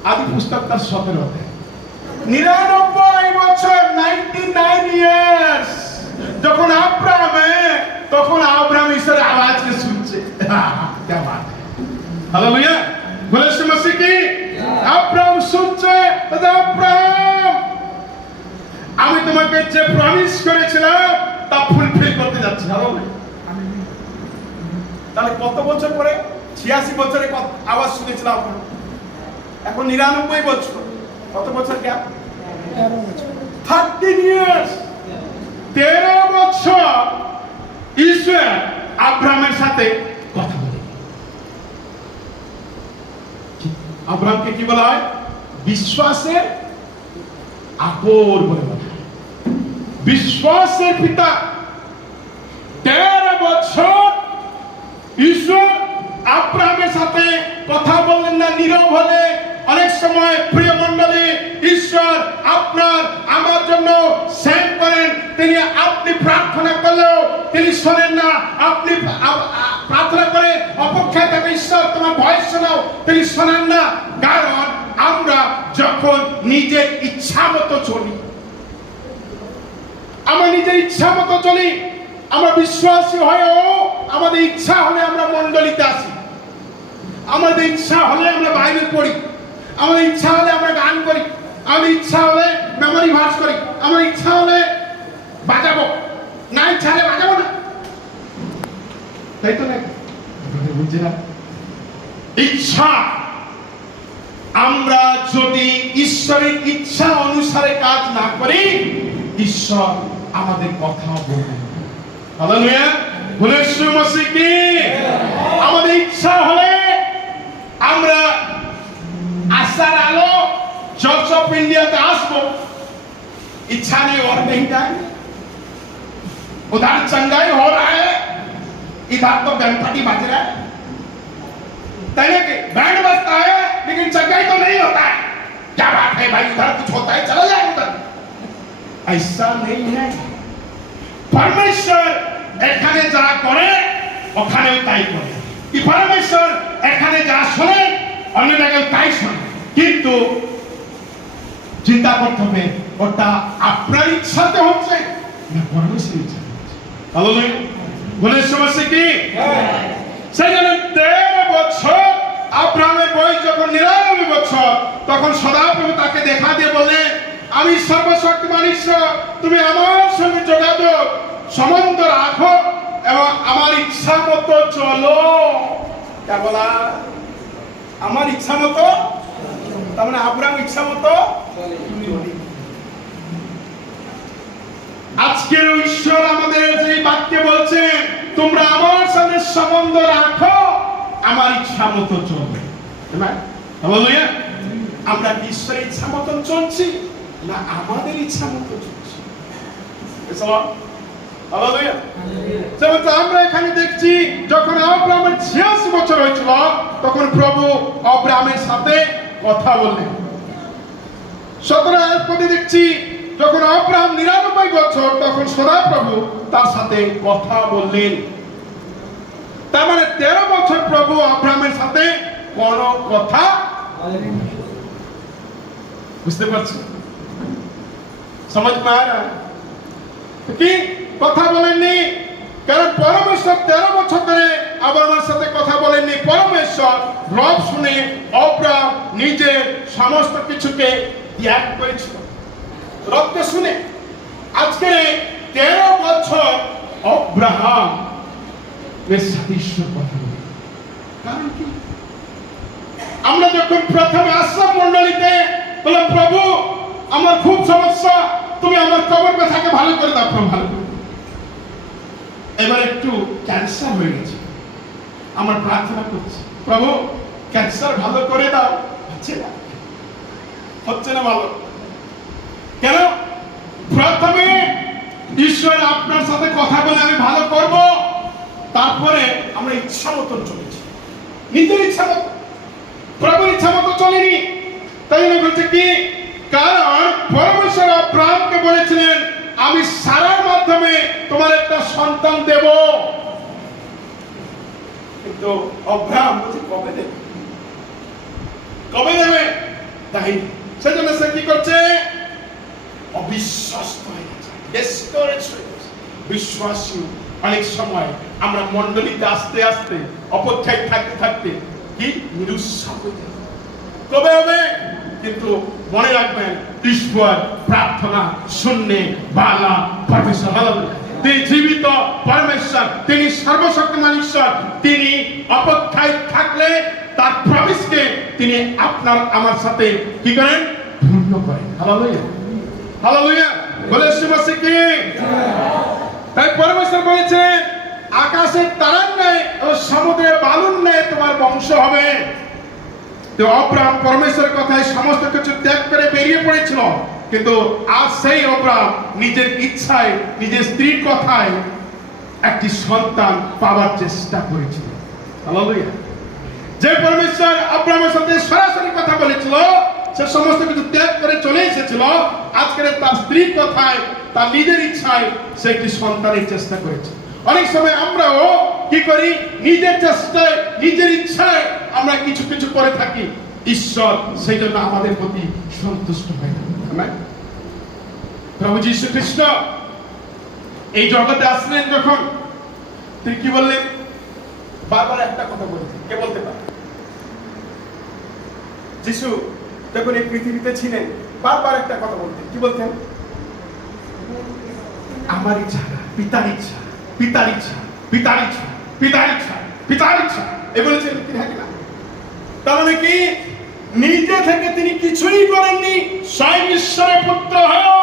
আদি পুস্তক তার 17 অধ্যায়, 99 বছর, 99 ইয়ার্স যখন তখন আব্রাহাম ঈশ্বরের আওয়াজকে শুনছে। क्या बात है। हालेलुया। বলে সমস্যা কি? আব্রাহাম শুনছে, আব্রাহাম আমি তোমাকে যে প্রমিস করেছিলাম তা ফুলফিল করতে যাচ্ছি। তাহলে কত বছর পরে? 86 বছরে আওয়াজ শুনেছিলাম, এখন 99 বছর। কত বছর গ্যাপ? 13 ইয়ার্স। 13 বছর ঈশ্বর আব্রাহামের সাথে কথা বলে। আব্রাহামকে কি বলা হয়? বিশ্বাসের আকর বলে বলা হয়। বিশ্বাসের পিতা। 13 বছর ঈশ্বর আব্রাহামের সাথে কথা বললেন না, নীরব হলে। অনেক সময় প্রিয় মণ্ডলী, ঈশ্বর আপনার আমার জন্য সেম করেন। তিনি আপনি প্রার্থনা করলেও তিনি শোনেন না। আপনি প্রার্থনা করে অপেক্ষায় থাকে, ঈশ্বর তোমার ভয়েস শোনাও, তিনি শোনেন না। কারণ আমরা যখন নিজের ইচ্ছা মতো চলি, আমরা নিজের ইচ্ছা মতো চলি, আমরা বিশ্বাসী হয়েও আমাদের ইচ্ছা হলে আমরা মণ্ডলীতে আসি, আমাদের ইচ্ছা হলে আমরা বাইবেল পড়ি, আমাদের ইচ্ছা হলে আমরা গান করি, আমাদের ইচ্ছা হলে মেমোরি ভার্স করি, আমার ইচ্ছা হলে বাজাবো, না ইচ্ছা হলে বাজাবো না। তাই তো নাকি? বুঝছি না। ইচ্ছা, আমরা যদি ঈশ্বরের ইচ্ছা অনুসারে কাজ না করি, ঈশ্বর আমাদের কথা বলবেন। হালেলুয়া। বলে সমস্যা কি? আমাদের ইচ্ছা হলে আমরা আশার আলো চার্চ অফ इंडियाতে আসবো, इच्छा नहीं और नहीं जाएंगे। उधर चंगाई हो रहा है, इधर तो घंटी बज रहा है, तैने के बैंड बजता है लेकिन चंगाई तो नहीं होता है। क्या बात है भाई, उधर कुछ होता है, चलो जाओ उधर। ऐसा नहीं है। परमेश्वर এখানে যা করে ওখানেও তাই করে। কি পরমেশ্বর এখানে যা শোনে অন্য জায়গায় তাই শোনে। কিন্তু চিন্তা করতে হবে ওটা আপনার ইচ্ছাতে হচ্ছে না পরমেশ্বরের ইচ্ছাতে হচ্ছে। হালেলুয়া। বলে সমস্যা কি? সেই জন্য 13 বছর আব্রাহামের বয়স যখন 99 বছর, তখন সদাপ্রভু তাকে দেখা দিয়ে বললেন, আমি সর্বশক্তিমান ঈশ্বর, তুমি আমার সঙ্গে যোগাযোগ সম্বন্ধ রাখো এবং আমার ইচ্ছা মতো চলো। তা বলা আমার ইচ্ছা মতো, তার মানে আব্রাহাম ইচ্ছা মতো চলে। আজকের ঈশ্বর আমাদের যে বাক্যে বলছেন, তোমরা আমার সাথে সম্বন্ধ রাখো, আমার ইচ্ছা মতো চলবে। হালেলুয়া। আমরা ঈশ্বরের ইচ্ছা মতো চলছি না আমাদের ইচ্ছা মতো চলছি? হালেলুয়া। যেমন আমরা এখানে দেখছি, যখন আব্রাহামের 86 বছর হয়েছিল, তখন প্রভু আব্রাহামের সাথে কথা বললেন। 17 আয়াত পদে দেখছি, যখন আব্রাহাম 99 বছর, তখন সদাপ্রভু তার সাথে কথা বললেন। তার মানে 13 বছর প্রভু আব্রাহামের সাথে কোনো কথা বুঝতে পারছেন? समझ में आ रहा है কি কথা বলেননি? কারণ পরমেশ্বর 13 বছর ধরে আব্রাহামের সাথে কথা বলেননি। পরমেশ্বর রব শুনে আব্রাহাম নিজের সমস্ত কিছুকে ত্যাগ করেছিল। রবকে শুনে আজকে 13 বছর আব্রাহাম এর সাথে ঈশ্বর কথা বলে। কারণ কি? আমরা যখন প্রথম আশ্রম মণ্ডলীতে বললাম, প্রভু আমার খুব সমস্যা, তুমি আমার কবর ব্যথাকে ভালো করে দাও। প্রভু ভালো করে। এবার একটু ক্যান্সার হয়ে গেছে, আমার প্রার্থনা করছি, প্রভু ক্যান্সার ভালো করে দাও। হচ্ছে না ভালো। কেন? প্রথমে ঈশ্বর আপনার সাথে কথা বলে আমি ভালো করব, তারপরে আমরা ইচ্ছা মতন চলেছি, নিজের ইচ্ছা মতো, প্রভুর ইচ্ছা মতো চলিনি। তাই জন্য বলছে কি, কারণ পরমেশ্বর আব্রাহামকে বলেছিলেন আমি সারার মাধ্যমে তোমার একটা সন্তান দেব, কিন্তু আব্রাহাম বলছে কবে দেবে, কবে দেবে? তাই সেজন্য সে কি করছে? অবিশ্বাস্ত হয়ে গেছে, ডিসকারেজ হয়ে গেছে। বিশ্বাসী অনেক সময় আমরা মণ্ডলীতে আস্তে আস্তে অপেক্ষায় থাকতে থাকতে কি নিরুৎসাহ হয়ে যায়, কবে হবে? কিন্তু মনে রাখবেন, ঈশ্বর প্রার্থনা শুননে বালা পরমেশ্বর, তিনি জীবিত পরমেশ্বর, তিনি সর্বশক্তিমান ঈশ্বর। তিনি অপেক্ষায় থাকলে তার প্রমিসকে তিনি আপনার আমার সাথে কি করেন? পূর্ণ করেন। হালেলুয়া, হালেলুয়া, বলে সুমসি কি। তাই পরমেশ্বর বলেছে আকাশের তারার ন্যায় ও সমুদ্রের বালুর ন্যায় তোমার বংশ হবে। তো আব্রাহাম পরমেশ্বরের কথায় সমস্ত কিছু ত্যাগ করে বেরিয়ে পড়েছিল, কিন্তু আজ সেই আব্রাহাম নিজের ইচ্ছায়, নিজের স্ত্রীর কথায় একটি সন্তান পাওয়ার চেষ্টা করেছিল। হালেলুয়া। যে পরমেশ্বর আব্রাহামের সাথে সরাসরি কথা বলেছিল, সে সমস্ত কিছু ত্যাগ করে চলে এসেছিল, আজকের তার স্ত্রীর কথায়, তার নিজের ইচ্ছায় সে একটি সন্তানের চেষ্টা করেছে। অনেক সময় আমরাও কি করি? নিজের চেষ্টায়, নিজের ইচ্ছায় আমরা কিছু কিছু করে থাকি। ঈশ্বর সেই জন্য আমাদের প্রতি সন্তুষ্ট হয় না। প্রভু যীশু খ্রিস্ট এই জগতে আসলেন যখন, তিনি কি বললেন? বারবার একটা কথা বলতেন। কে বলতে পারে? যিশু যখন এই পৃথিবীতে ছিলেন বারবার একটা কথা বলতেন। কি বলতেন? আমার ইচ্ছা না, পিতার ইচ্ছা, পিতার ইচ্ছা, পিতার ইচ্ছা, পিতার ইচ্ছা, পিতার ইচ্ছা, এই বলেছেন কি না? তার মানে কি? নিজে থেকে তিনি কিছুই করেননি, স্বয়ং ঈশ্বরের পুত্র হয়েও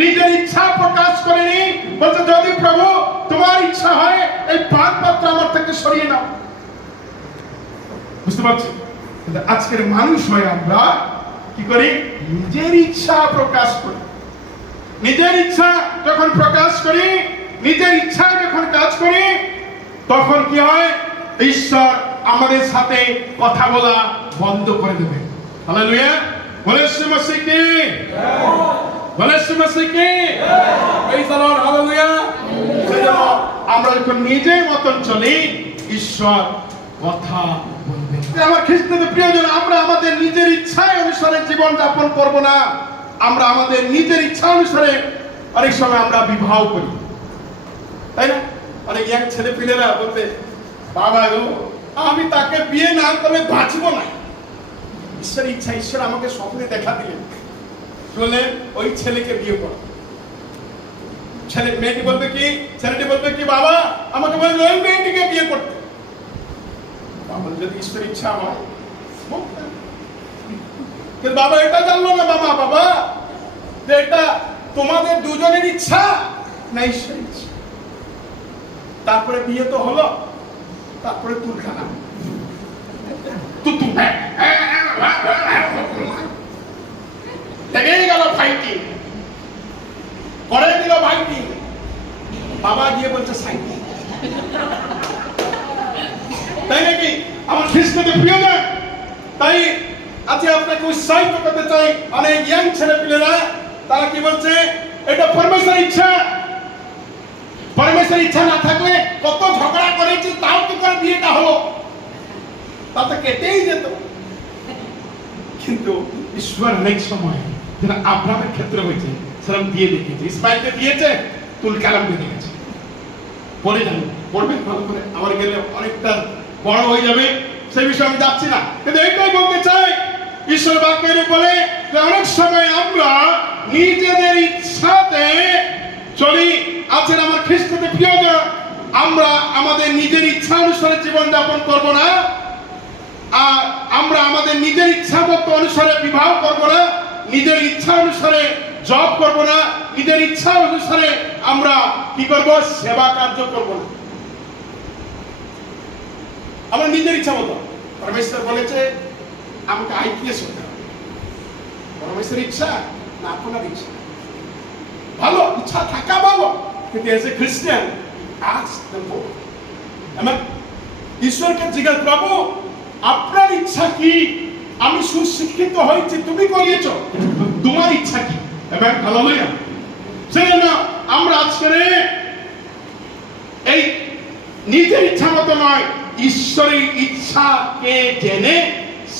নিজের ইচ্ছা প্রকাশ করেনি। বলছে যদি প্রভু তোমার ইচ্ছা হয় এই পান পাত্র আমার থেকে সরিয়ে নাও। বুঝতে পারছি? কিন্তু আজকের মানুষ হয়ে আমরা কি করি? নিজের ইচ্ছা প্রকাশ করি। নিজের ইচ্ছা যখন প্রকাশ করি, নিজের ইচ্ছা যখন কাজ করি, তখন কি হয়? ঈশ্বর আমাদের সাথে কথা বলা বন্ধ করে দেবে। হালেলুয়া, বলে সুমসি কি, বলে সুমসি কি, প্রেজ দ্য লর্ড, হালেলুয়া। সেজন্য আমরা যখন নিজের মতন চলি, ঈশ্বর কথা বলবে। আমার খ্রিস্টদের প্রিয়জন, আমরা আমাদের নিজের ইচ্ছায় অনুসারে জীবন যাপন করব না। আমরা আমাদের নিজের ইচ্ছা অনুসারে অনেক সময় আমরা বিবাহ করি, তাই না? অনেক ইয়াং ছেলে পিলেরা বলবে, বাবা গো আমি তাকে বিয়ে না করলে বাঁচব না। ঈশ্বরের ইচ্ছা, ঈশ্বর আমাকে স্বপ্নে দেখা দিলেন, বলে ওই ছেলেকে বিয়ে করো। ছেলে মেয়েটি বলবে কি, ছেলেটি বলবে কি, বাবা আমাকে বলে ওই মেয়েটিকে বিয়ে করতে। বাবা যদি ঈশ্বরের ইচ্ছা হয়, কিন্তু বাবা এটা জানলো না, বাবা বাবা যে এটা তোমাদের দুজনের ইচ্ছা না ঈশ্বরের ইচ্ছা। তারপরে বিয়ে তো হলো, তারপরে তুলখানা লেগেই গেল, ভাইটি করে দিল, ভাইটি বাবা গিয়ে বলছে সাইটি। তাই নাকি আমার খ্রিস্টদের প্রিয়জন? তাই আজকে আপনাকে উৎসাহিত করতে চাই, অনেক ইয়াং ছেলে পিলেরা তারা কি বলছে? এটা পরমেশ্বরের ইচ্ছা। পরমেশ্বরের ইচ্ছা না থাকলে কত ঝগড়া করে করেছি তাও কি করে বিয়েটা হলো, তাতে কেটেই যেত। কিন্তু ঈশ্বর অনেক সময় যেটা আব্রাহামের ক্ষেত্রে হয়েছে সেরকম দিয়ে দেখিয়েছে। ইসমাইলকে দিয়েছে, তুল কালাম দিয়ে গেছে। পড়ে যান, পড়বেন ভালো করে, আমার গেলে অনেকটা বড় হয়ে যাবে, সেই বিষয়ে আমি যাচ্ছি না। কিন্তু এইটাই বলতে চাই, ঈশ্বর বাক্যের বলে যে অনেক সময় আমরা নিজেদের ইচ্ছাতে চলি। আছেন আমার খ্রিস্টতে প্রিয়জন, আমরা আমাদের নিজের ইচ্ছা অনুসারে জীবন যাপন করব না, আর আমরা আমাদের নিজের ইচ্ছা মতো অনুসারে বিবাহ করব না, নিজের ইচ্ছা অনুসারে জব করব না, নিজের ইচ্ছা অনুসারে আমরা কি করব, সেবা কার্য করব না। আমরা নিজের ইচ্ছা মতো, পরমেশ্বর বলেছে আমাকে আইপিএস হতে হবে, পরমেশ্বরের ইচ্ছা না আপনার ইচ্ছা? ভালো, ইচ্ছা থাকা ভালো, কিন্তু এজ এ খ্রিস্টান আস্ক দ্য লর্ড, আমরা ঈশ্বরকে জিজ্ঞাসা, প্রভু আপনার ইচ্ছা কি? আমি সুশিক্ষিত হয়েছি, তুমি করিয়েছো, তোমার ইচ্ছা কি? এবং হালেলুয়া। সেজন্য আমরা আজকে এই নিজের ইচ্ছা মতো নয়, ঈশ্বরের ইচ্ছাকে জেনে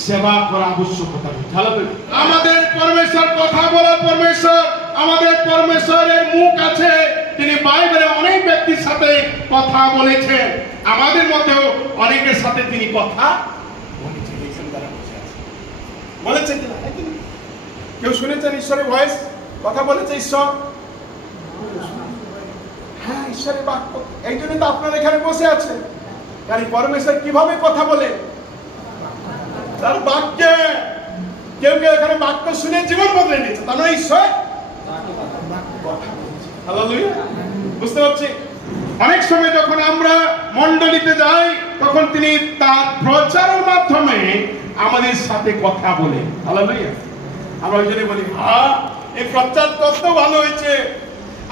সেবা করা আবশ্যকতা। আমাদের পরমেশ্বর কথা বলার পরমেশ্বর, আমাদের পরমেশ্বরের মুখ আছে, তিনি বাইবেলে অনেক ব্যক্তির সাথে কথা বলেছেন, আমাদের মধ্যেও অনেকের সাথে তিনি কথা বলেছেন কিনা? কেউ শুনেছেন ঈশ্বরের ভয়েস, কথা বলেছে ঈশ্বর? হ্যাঁ, ঈশ্বরের বাক্য। এই জন্য তো আপনারা এখানে বসে আছেন। কারণ পরমেশ্বর কিভাবে কথা বলে? তার বাক্যে। কেউ কেউ এখানে বাক্য শুনে জীবন বদলে নিয়েছে, তার মানে ঈশ্বর হালেলুয়া। বুঝতে পারছি? অনেক সময় যখন আমরা মণ্ডলীতে যাই, তখন তিনি তার প্রচারের মাধ্যমে আমাদের সাথে কথা বলে। হালেলুয়া। আমরা ওই জন্য বলি, হ্যাঁ এই প্রচার কত ভালো হয়েছে,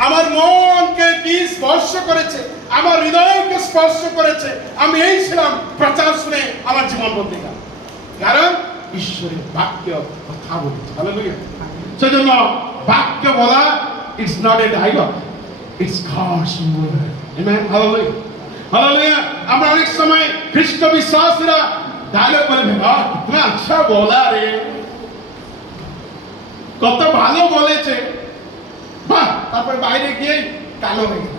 আমার মনকে কি স্পর্শ করেছে, আমার হৃদয়কে স্পর্শ করেছে, আমি এই ছিলাম, প্রচার শুনে আমার জীবন বদলে গেল। কারণ ঈশ্বরের বাক্য কথা বলেছে। হালেলুয়া। সেজন্য বাক্য বলা it's not a dialogue, it's God's word. Amen. Hallelujah. Hallelujah. আমরা অনেক সময় খ্রিস্ট বিশ্বাসীরা ডায়লগ বলে, কিতনা আচ্ছা বলা রে, কত ভালো বলেছে, বাহ, তারপরে বাইরে গিয়ে কালো হয়ে গেল।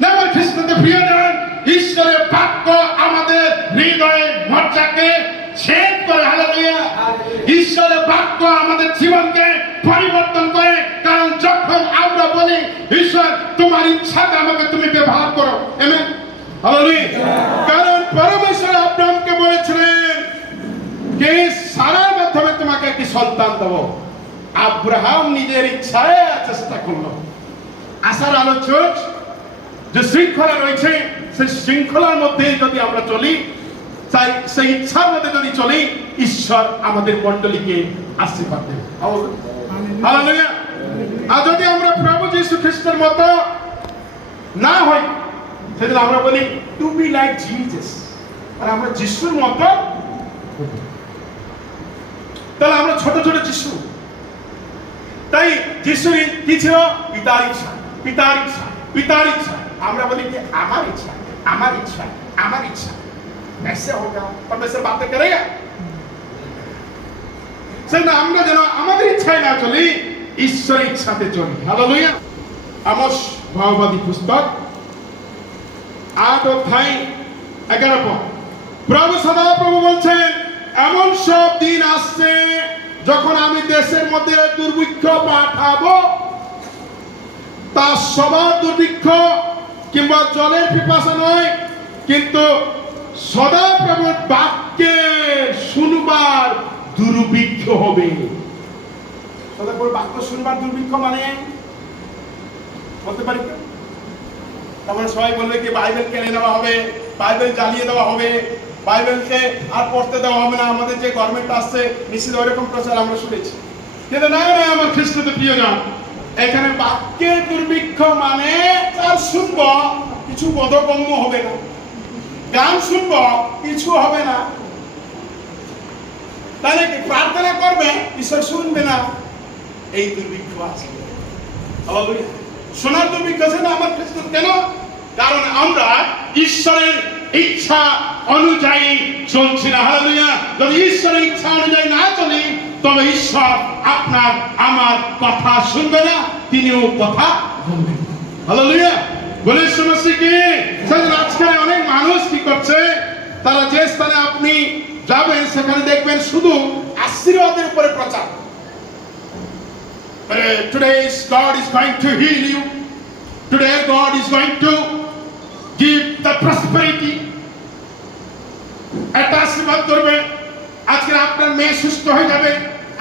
না, আমার খ্রিস্টদের প্রিয়জন, ঈশ্বরের বাক্য আমাদের হৃদয়ে মজ্জাকে ছেদ করে। হালেলুয়া। ঈশ্বরের বাক্য আমাদের জীবনকে পরিবর্তন করে। কারণ যখন আমরা বলি, ঈশ্বর তোমার ইচ্ছাতে আমাকে তুমি ব্যবহার করো, আমেন। হালেলুয়া। কারণ পরমেশ্বর আব্রাহামকে বলেছিলেন যে সারার মাধ্যমে তোমাকে একটি সন্তান দেব। আব্রাহাম নিজের ইচ্ছায় চেষ্টা করলো। আশার আলো চোখ যে শৃঙ্খলা রয়েছে, সেই শৃঙ্খলার মধ্যে যদি আমরা চলি, সেই ইচ্ছার মধ্যে যদি চলি, ঈশ্বর আমাদের মণ্ডলীকে আশীর্বাদ দেবে। হালেলুয়া। আর যদি আমরা প্রভু যীশু খ্রিস্টের মতো না হই, সেদিন আমরা বলি টু বি লাইক জিসাস, আর আমরা যিশুর মতো, তাহলে আমরা ছোট ছোট যিশু। তাই যিশুর কি ছিল? পিতার ইচ্ছা, পিতার ইচ্ছা, পিতার ইচ্ছা। আমরা বলি যে আমার ইচ্ছা, আমার ইচ্ছা, আমার ইচ্ছা। ऐसे होगा, परमेश्वर बातें करेगा। সেটা আমরা যেন আমাদের ইচ্ছায় না চলি, ঈশ্বরের ইচ্ছাতে চলি। হালেলুয়া। আমোস ভাববাদী পুস্তক 8 অধ্যায় 11 পদ। প্রভু সদাপ্রভু বলছেন, এমন সব দিন আসছে যখন আমি দেশের মধ্যে দুর্ভিক্ষ পাঠাবো, তা সবার দুর্ভিক্ষ কিংবা জলের পিপাসা নয়, কিন্তু সদাপ্রভুর বাক্যে শুনবার দুর্ভিক্ষ হবে। সদাপ্রভুর বাক্য শুনবার দুর্ভিক্ষ মানে বলতে পারি? তারপরে সবাই বলবে কি বাইবেল কেড়ে নেওয়া হবে, বাইবেল জ্বালিয়ে দেওয়া হবে, বাইবেলকে আর পড়তে দেওয়া হবে না। আমাদের যে গভর্নমেন্ট আসছে নিশ্চিত ওইরকম প্রচার আমরা শুনেছি। কিন্তু না, আমার খ্রিস্টদের প্রিয়জন, এখানে বাক্যের দুর্ভিক্ষ মানে তার শুনব, কিছু বোধগম্য হবে না। গান শুনব, কিছু হবে না। তাহলে কি প্রার্থনা করবে, ঈশ্বর শুনবে না? এই দুর্ভিক্ষ আছে। হালেলুয়া। শোনার দুর্ভিক্ষ আছে না আমার খ্রিস্ট। কেন? কারণ আমরা ঈশ্বরের ইচ্ছা অনুযায়ী চলছি না। হালেলুয়া। যদি ঈশ্বরের ইচ্ছা অনুযায়ী না চলি, তবে ঈশ্বর আপনার আমার কথা শুনবে না, তিনিও কথা বলবেন না। হালেলুয়া। বলে শুনছি কি? আজকে অনেক মানুষ কি করছে, তারা যে স্থানে আপনি যাবেন সেখানে দেখবেন শুধু আশীর্বাদের উপরে প্রচার। Today God is going to heal you. Today God is going to give the prosperity. একটা আশীর্বাদ করবে, আজকে আপনার মেয়ে সুস্থ হয়ে যাবে,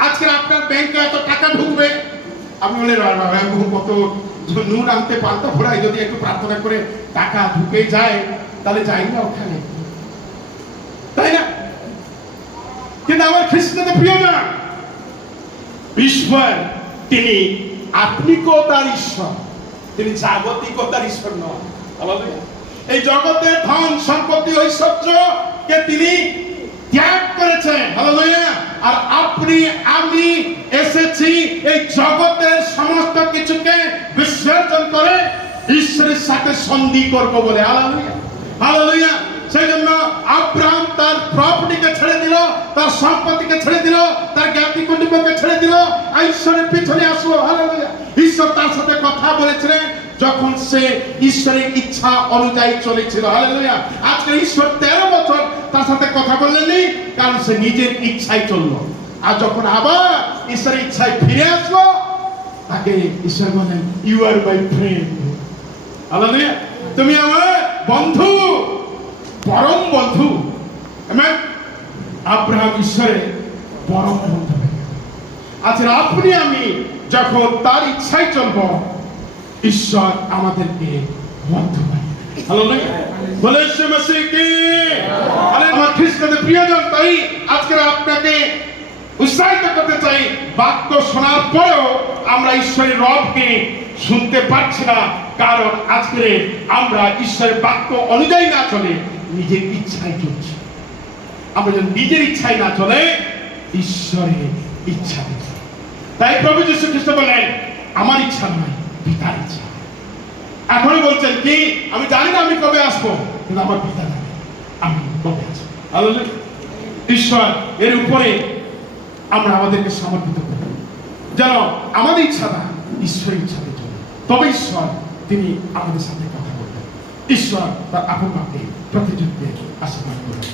আজকে আপনার ব্যাংকে এত টাকা ঢুকবে। আপনি বলে কত নুন আনতে পান্তা ফোড়াই, যদি একটু প্রার্থনা করে টাকা ঢুকে যায় তাহলে যাই না ওখানে, তাই না? কিন্তু আমার খ্রিস্টানদের প্রিয়জন, ঈশ্বর তিনি আত্মিকতার ঈশ্বর, তিনি জাগতিকতার ঈশ্বর নয়। এই জগতের ধন সম্পত্তি ঐশ্বর্যকে তিনি ত্যাগ করেছেন। হালেলুয়া। আর আপনি আমি এসেছি এই জগতের সমস্ত কিছুকে বিসর্জন করে ঈশ্বরের সাথে সন্ধি করব বলে। হালেলুয়া। হালেলুয়া। সেই জন্য আব্রাহাম তার প্রপার্টিকে ছেড়ে দিল, তার সম্পত্তিকে ছেড়ে দিল, তার জ্ঞাতি কুটুম্বকে ছেড়ে দিল, ঈশ্বরের পিছনে আসলো। হালেলুয়া। ঈশ্বর তার সাথে কথা বলেছিলেন যখন সে ঈশ্বরের ইচ্ছা অনুযায়ী চলেছিল। হালেলুয়া। আজকে ঈশ্বর 13 বছর তার সাথে কথা বললেননি, কারণ সে নিজের ইচ্ছায় চললো। আর যখন আবার ঈশ্বরের ইচ্ছায় ফিরে আসলো, তাকে ঈশ্বর বলেন, you are my friend. Hallelujah. তুমি আমার বন্ধু, পরম বন্ধু। আমেন। আব্রাহাম ঈশ্বরের পরম বন্ধু। আচ্ছা, আপনি আমি যখন তার ইচ্ছায় চলবো, ঈশ্বর আমাদেরকে বন্ধু বানিয়ে দেবে। হালেলুয়া। বলে ঈশ্বর মসিহ কি? আমার খ্রিস্টানদের প্রিয়জন, তাই আজকে আপনাকে উৎসাহিত করতে চাই, বাক্য শোনার পরেও আমরা ঈশ্বরের রবকে শুনতে পারছি না, কারণ আজকে আমরা ঈশ্বরের বাক্য অনুযায়ী না চলে নিজের ইচ্ছায় চলছি। আমরা যদি নিজের ইচ্ছায় না চলে, ঈশ্বরের ইচ্ছা দেখি। তাই প্রভু যীশু খ্রিস্ট বলেন, আমার ইচ্ছা নয়, পিতার ইচ্ছা। এখনই বলছেন কি, আমি জানি না আমি কবে আসবো, কিন্তু আমার পিতা জানে আমি কবে আসবো। হালেলুয়া। ঈশ্বর এর উপরে আমরা আমাদেরকে সমর্পিত করি, যেন আমাদের ইচ্ছা না, ঈশ্বরের ইচ্ছাতে চলে। তবে ঈশ্বর তিনি আমাদের সাথে কথা বলবেন। ঈশ্বর তার আপন বাক্যে প্রতিযুদ্ধে আশীর্বাদ করেন।